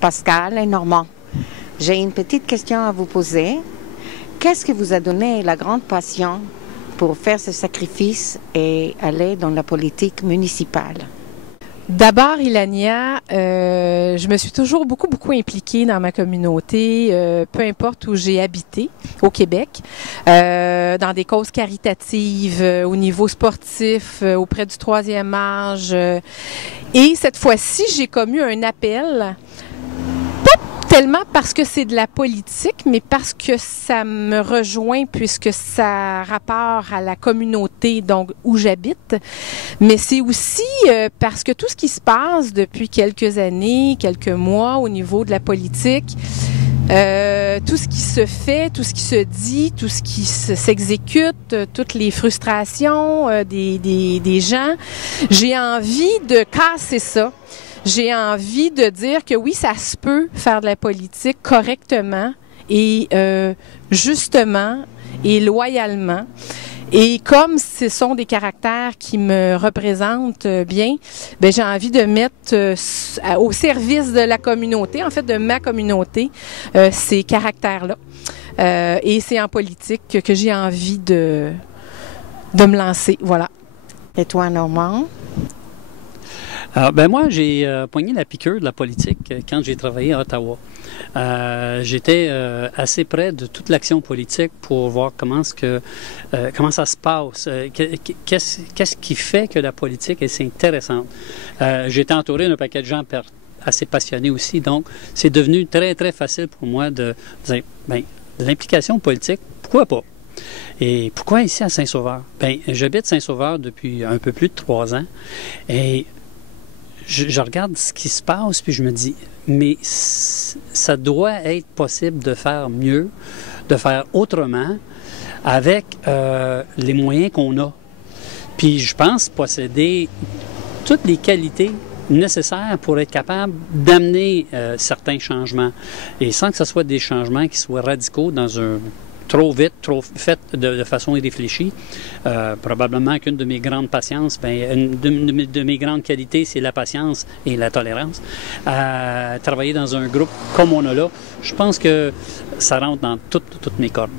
Pascal et Normand. J'ai une petite question à vous poser. Qu'est-ce qui vous a donné la grande passion pour faire ce sacrifice et aller dans la politique municipale? D'abord, Ilania, je me suis toujours beaucoup impliquée dans ma communauté, peu importe où j'ai habité au Québec, dans des causes caritatives, au niveau sportif, auprès du troisième âge. Et cette fois-ci, j'ai commu un appel, pas tellement parce que c'est de la politique, mais parce que ça me rejoint puisque ça a rapport à la communauté donc où j'habite. Mais c'est aussi parce que tout ce qui se passe depuis quelques années, quelques mois au niveau de la politique, tout ce qui se fait, tout ce qui se dit, tout ce qui s'exécute, toutes les frustrations des gens, j'ai envie de casser ça. J'ai envie de dire que oui, ça se peut faire de la politique correctement et justement et loyalement. Et comme ce sont des caractères qui me représentent bien, ben j'ai envie de mettre au service de la communauté, en fait de ma communauté, ces caractères-là. Et c'est en politique que j'ai envie de me lancer. Voilà. Et toi, Normand? Ben moi, j'ai poigné la piqûre de la politique quand j'ai travaillé à Ottawa. J'étais assez près de toute l'action politique pour voir comment ça se passe, qu'est-ce qui fait que la politique est intéressante. J'étais entouré d'un paquet de gens assez passionnés aussi, donc c'est devenu très facile pour moi de dire, bien, de l'implication politique, pourquoi pas? Et pourquoi ici à Saint-Sauveur? Bien, j'habite Saint-Sauveur depuis un peu plus de 3 ans et je regarde ce qui se passe, puis je me dis, mais ça doit être possible de faire mieux, de faire autrement, avec les moyens qu'on a. Puis je pense posséder toutes les qualités nécessaires pour être capable d'amener certains changements. Et sans que ce soit des changements qui soient radicaux dans un trop vite, trop fait de façon irréfléchie. Probablement qu'une de mes grandes patiences, une de mes grandes qualités, c'est la patience et la tolérance. Travailler dans un groupe comme on a là, je pense que ça rentre dans toutes mes cordes.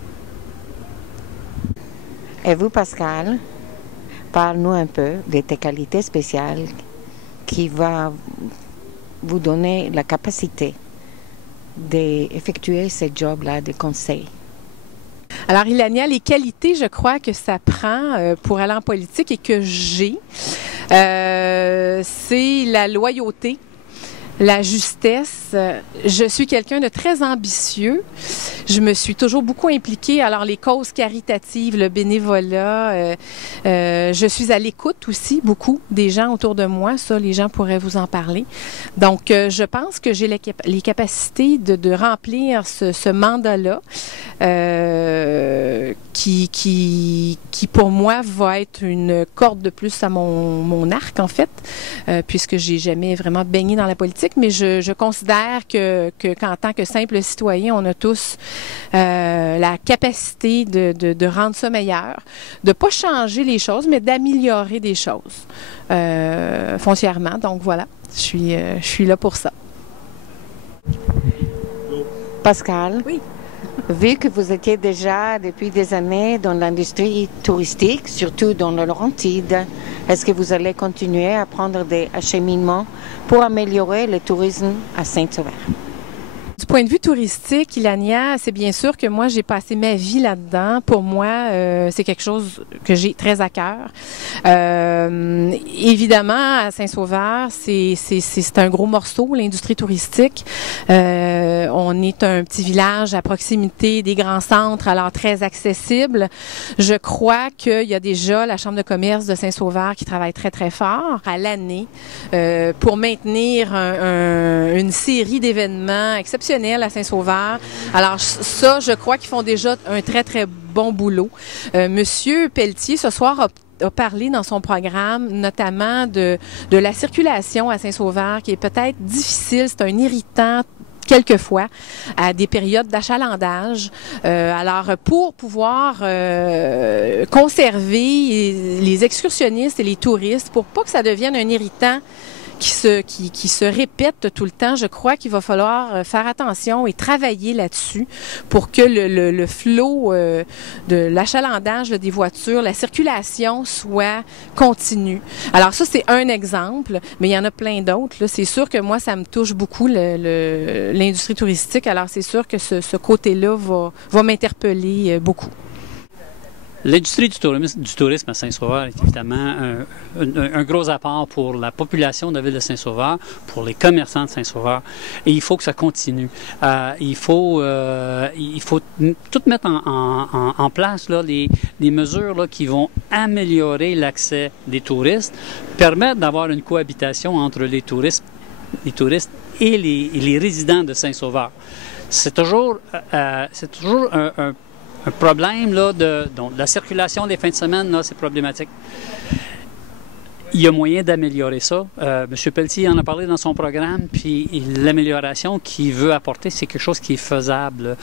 Et vous, Pascal, parle-nous un peu de tes qualités spéciales qui va vous donner la capacité d'effectuer ce job-là de conseil. Alors, Ilania, les qualités, je crois que ça prend pour aller en politique et que j'ai, c'est la loyauté, la justesse. Je suis quelqu'un de très ambitieux. Je me suis toujours beaucoup impliquée. Alors, les causes caritatives, le bénévolat, je suis à l'écoute aussi beaucoup des gens autour de moi. Ça, les gens pourraient vous en parler. Donc, je pense que j'ai les capacités de remplir ce mandat-là qui, pour moi, va être une corde de plus à mon arc, en fait, puisque j'ai jamais vraiment baigné dans la politique. Mais je considère qu'en tant que simple citoyen, on a tous la capacité de rendre ça meilleur, de ne pas changer les choses, mais d'améliorer des choses foncièrement. Donc voilà, je suis là pour ça. Pascal? Oui. Vu que vous étiez déjà depuis des années dans l'industrie touristique, surtout dans le Laurentide, est-ce que vous allez continuer à prendre des acheminements pour améliorer le tourisme à Saint-Sauveur? Du point de vue touristique, Ilania, c'est bien sûr que moi, j'ai passé ma vie là-dedans. Pour moi, c'est quelque chose que j'ai très à cœur. Évidemment, à Saint-Sauveur, c'est un gros morceau, l'industrie touristique. On est un petit village à proximité des grands centres, alors très accessible. Je crois qu'il y a déjà la Chambre de commerce de Saint-Sauveur qui travaille très fort à l'année pour maintenir une série d'événements exceptionnels à Saint-Sauveur. Alors ça, je crois qu'ils font déjà un très bon boulot. Monsieur Pelletier, ce soir, a parlé dans son programme notamment de la circulation à Saint-Sauveur qui est peut-être difficile, c'est un irritant quelquefois à des périodes d'achalandage. Alors, pour pouvoir conserver les excursionnistes et les touristes, pour pas que ça devienne un irritant qui se répète tout le temps. Je crois qu'il va falloir faire attention et travailler là-dessus pour que le flot de l'achalandage des voitures, la circulation soit continue. Alors ça, c'est un exemple, mais il y en a plein d'autres. C'est sûr que moi, ça me touche beaucoup l'industrie touristique. Alors c'est sûr que ce côté-là va m'interpeller beaucoup. L'industrie du tourisme à Saint-Sauveur est évidemment un gros apport pour la population de la ville de Saint-Sauveur, pour les commerçants de Saint-Sauveur, et il faut que ça continue. Il faut tout mettre en place là, les mesures là, qui vont améliorer l'accès des touristes, permettre d'avoir une cohabitation entre les touristes et les résidents de Saint-Sauveur. C'est toujours un problème là, de la circulation des fins de semaine, c'est problématique. Il y a moyen d'améliorer ça. M. Pelletier en a parlé dans son programme, puis l'amélioration qu'il veut apporter, c'est quelque chose qui est faisable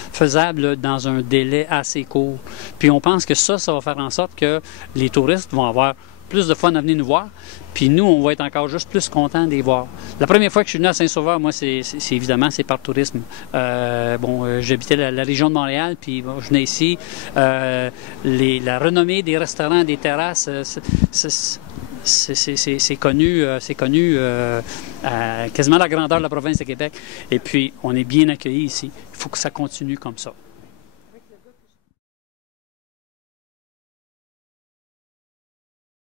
dans un délai assez court. Puis on pense que ça va faire en sorte que les touristes vont avoir plus de fun à venir nous voir, puis nous, on va être encore juste plus contents de les voir. La première fois que je suis venu à Saint-Sauveur, moi, c'est évidemment, c'est par tourisme. J'habitais la région de Montréal, puis je venais ici. La renommée des restaurants, des terrasses, c'est connu quasiment la grandeur de la province de Québec. Et puis, on est bien accueillis ici. Il faut que ça continue comme ça.